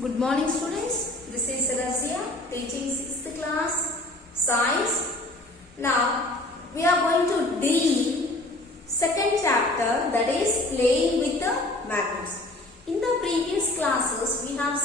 Good morning students, this is Rajiya teaching 6th class science. Now we are going to deal second chapter, that is playing with the magnets. In the previous classes we have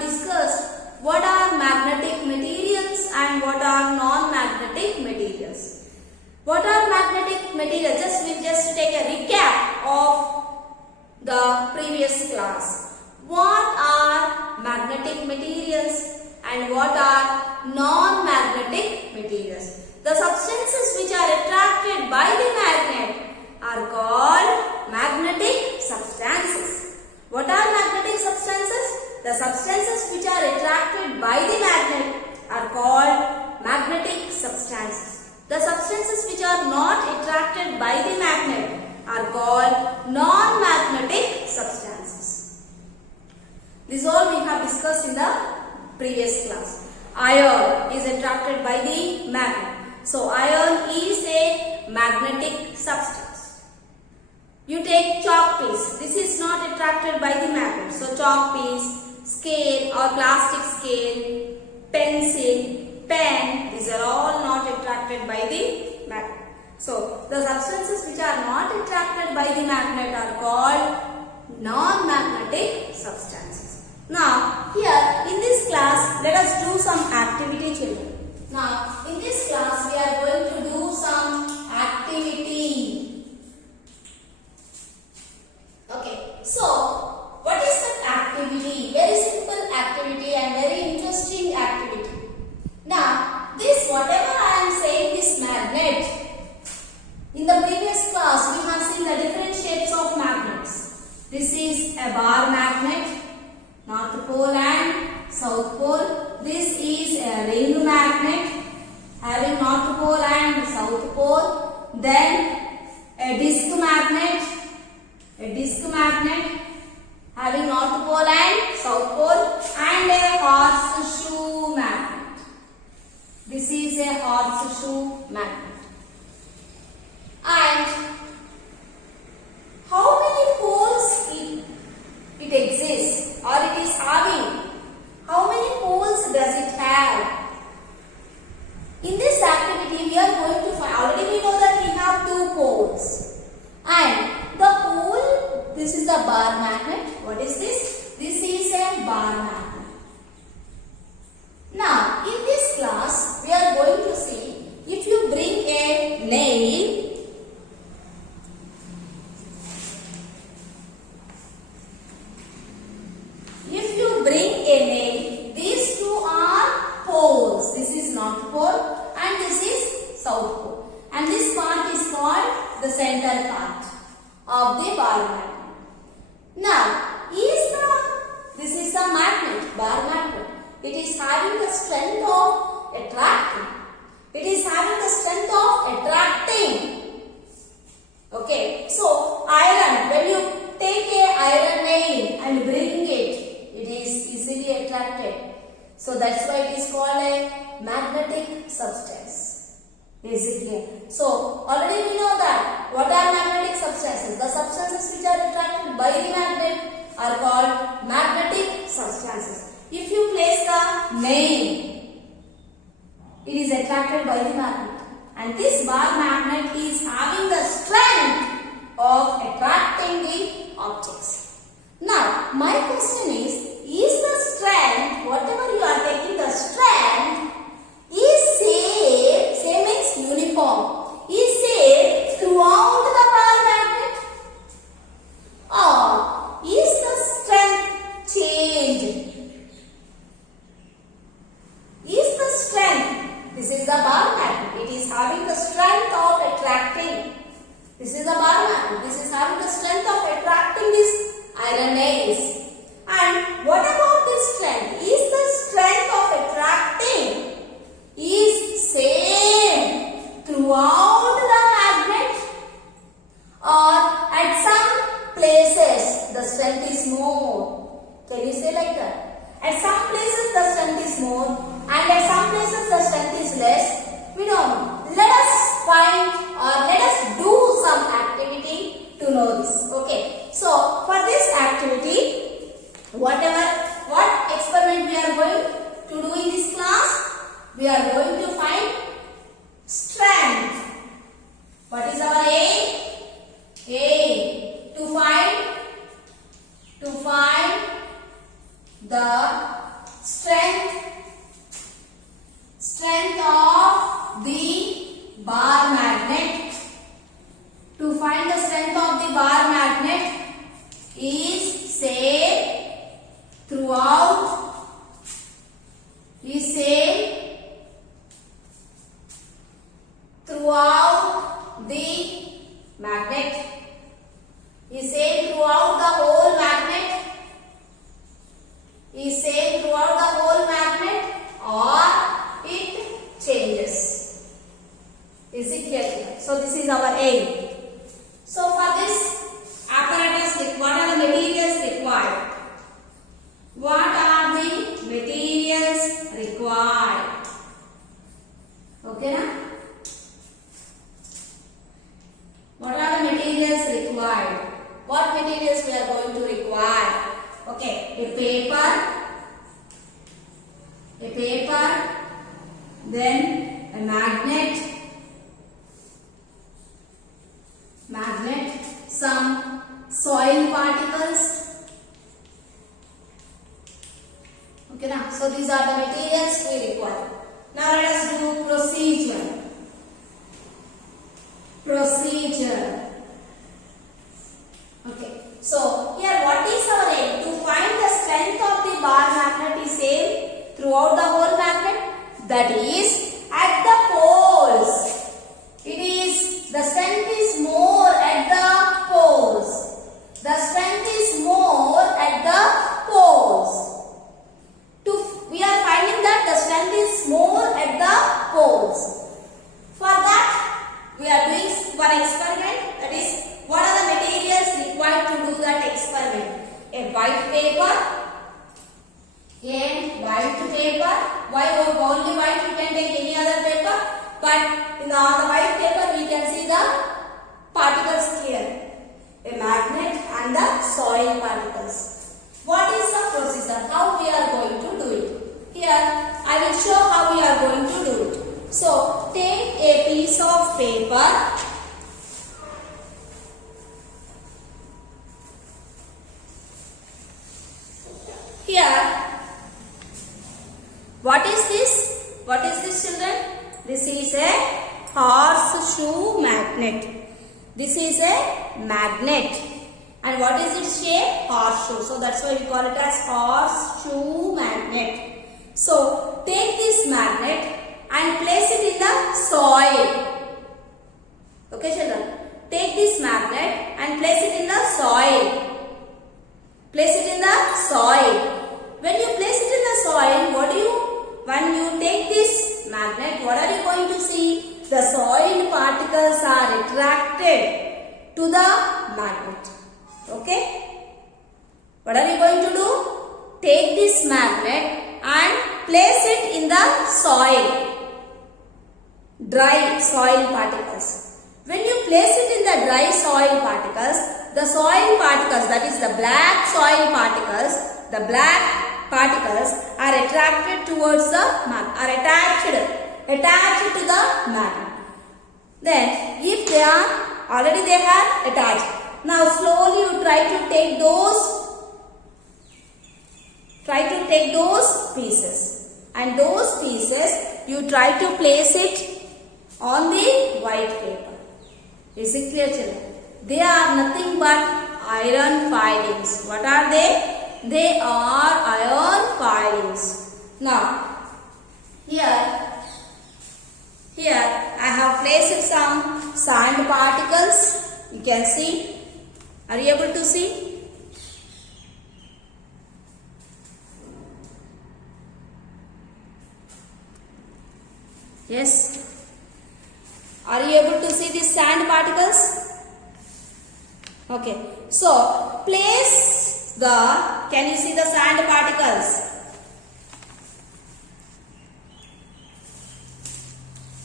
discussed what are magnetic materials and what are non-magnetic materials. What are magnetic materials? We'll just take a recap of the previous class. What are magnetic materials and what are non-magnetic materials? The substances which are attracted by the magnet are called magnetic substances. What are magnetic substances? The substances which are attracted by the magnet are called magnetic substances. The substances which are not attracted by the magnet are called non-magnetic substances. This all we have discussed in the previous class. Iron is attracted by the magnet. So iron is a magnetic substance. You take chalk piece. This is not attracted by the magnet. So chalk piece, scale or plastic scale, pencil, pen, these are all not attracted by the magnet. So, the substances which are not attracted by the magnet are called non-magnetic substances. Now, here in this class, let us do some activity, children. Now, in this class, we are going to do some activity. Okay, so what is that activity? Very simple activity and very interesting activity. Now, this whatever I am saying, this magnet, in the previous class, we have seen the different shapes of magnets. This is a bar magnet, North Pole and South Pole. This is a ring magnet, having North Pole and South Pole. Then a disc magnet, having North Pole and South Pole. And a horseshoe magnet. This is a horseshoe magnet. And how many poles it exists or it is having? How many poles does it have? In this activity we are going to find, already we know that we have 2 poles. And the pole, this is the bar magnet. What is this? This is a bar magnet. Now in this class we are going to see, if you bring a nail, these 2 are poles. This is North Pole and this is South Pole. And this part is called the center part of the bar magnet. Now, this is the magnet, bar magnet. It is having the strength of attracting. It is having the strength of attracting. Okay, so iron, when you take a iron nail and bring it is easily attracted. So that's why it is called a magnetic substance. Basically. So already we know that what are magnetic substances? The substances which are attracted by the magnet are called magnetic substances. If you place the nail, it is attracted by the magnet. And this bar magnet is having the strength of attracting the objects. Now, my question is the strength, whatever you are taking, the strength is same means uniform, is same throughout the bar magnet? Or is the strength changed? Is the strength, this is the bar magnet, it is having the strength of attracting. This is the bar magnet, this is having the strength of attracting this iron nails. And what about this strength? Is the strength of attracting is same throughout the magnet, or at some places the strength is more? Can you say like that? At some places the strength is more and at some places the strength is less. We don't know. Let us find or let us do some activity to know this. Okay. So for this activity, to find the strength of the bar magnet. To find the strength of the bar magnet is same throughout the magnet. Is same throughout the whole magnet. Is same throughout the whole magnet or it changes. Is it clear? So this is our aim. So for this apparatus, what are the materials required? What are the materials required? Okay, na? What are the materials required? What materials we are going to require? Okay, a paper, then a magnet, some soil particles. Okay, now, so these are the materials we require. Now let us do procedure. Okay, so here what is our aim? To find the strength of the bar magnet is same throughout the whole magnet. That is at the poles. The strength is more at the poles. The strength is more at the poles. We are finding that the strength is more at the poles. For that, we are doing one experiment. That is, what are the materials required to do that experiment? A white paper. Why only white? You can take any other paper. But on the white paper, we can see the particles clear. A magnet and the soil particles. What is the procedure? How we are going to do it? Here, I will show how we are going to do it. So, take a piece of paper. Here, what is this? What is this, children? This is a horseshoe magnet. This is a magnet. And what is its shape? Horseshoe. So that's why we call it as horseshoe magnet. So take this magnet and place it in the soil. Okay, children. Take this magnet and place it in the soil. Place it in the soil. When you place it in the soil, when you take this magnet, what are you going to see? The soil particles are attracted to the magnet. Okay? What are you going to do? Take this magnet and place it in the soil. Dry soil particles. When you place it in the dry soil particles, the soil particles, that is the black soil particles, the black particles are attracted towards the magnet, are attached to the magnet. Then, if they are attached. Now, slowly you try to take those pieces, and those pieces you try to place it on the white paper. Is it clear, children? They are nothing but iron filings. What are they? They are iron filings. Now, here I have placed some sand particles. You can see. Are you able to see? Yes. Are you able to see these sand particles? Okay. So, can you see the sand particles?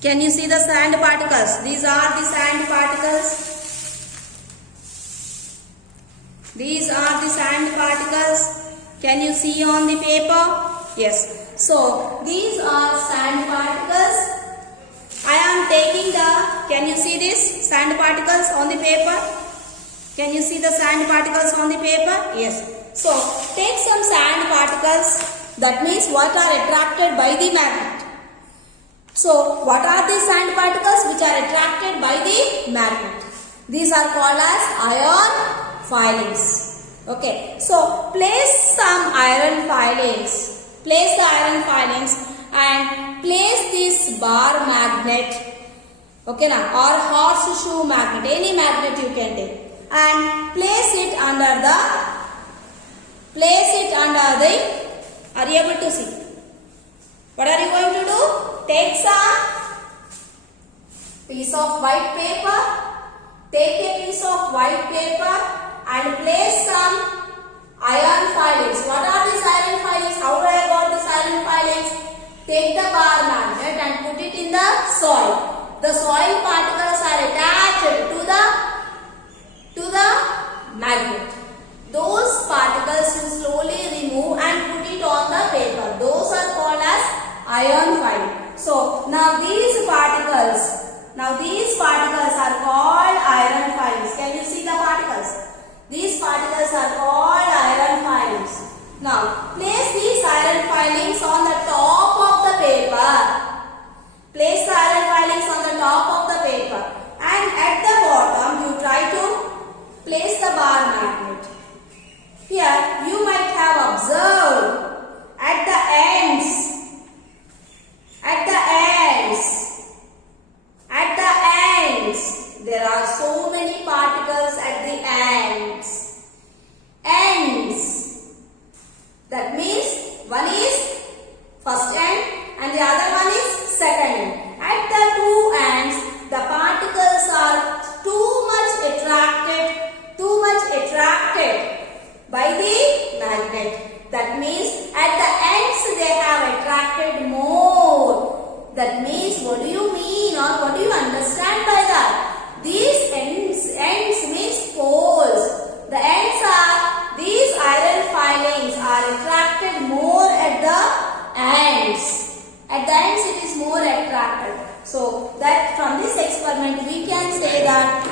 Can you see the sand particles? These are the sand particles. These are the sand particles. Can you see on the paper? Yes. So, these are sand particles. I am taking can you see this sand particles on the paper? Can you see the sand particles on the paper? Yes. So take some sand particles, that means what are attracted by the magnet. So what are the sand particles which are attracted by the magnet? These are called as iron filings. Okay, so place some iron filings. Place the iron filings and place this bar magnet, okay now, or horseshoe magnet, any magnet you can take, and place it under the, are you able to see? What are you going to do? Take some piece of white paper, take a piece of white paper and place some iron filings. What are these iron filings? How do I got these iron filings? Take the bar magnet and put it in the soil. The soil particles are attached to the magnet. Those particles you slowly remove and put it on the paper. Those are called as iron filing. So now these particles are called iron filings. Can you see the particles? These particles are called iron filings. Now place these iron filings on the top of the paper. Place the iron filings on the top of the paper, and at the bottom you try to place the bar magnet. Here you might have observed at the ends there are so many particles at the ends. That means one is first end and the other one is second end. At the two ends the particles are too much attracted by the magnet. That means at the ends they have attracted more. That means, what do you mean or what do you understand by that? These ends means poles. The ends are, these iron filings are attracted more at the ends. At the ends it is more attracted. So that from this experiment we can say that,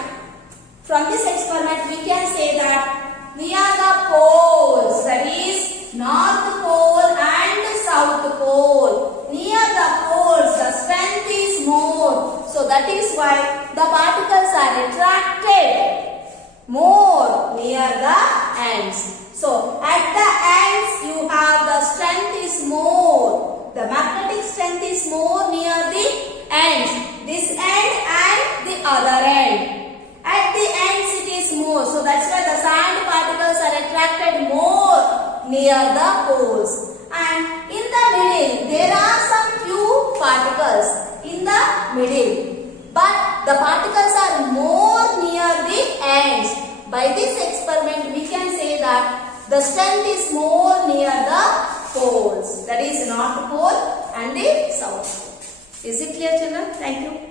near the poles, that is North Pole and South Pole, near the poles the strength is more. So that is why the particles are attracted more near the ends. So at the ends you have the strength is more. The magnetic strength is more near the ends. This end and the other end. At the ends it is more. So that's why the sand particles are attracted more near the poles. And in the middle there are some few particles in the middle. But the particles are more near the ends. By this experiment we can say that the strength is more near the poles. That is North Pole and the South Pole. Is it clear, children? Thank you.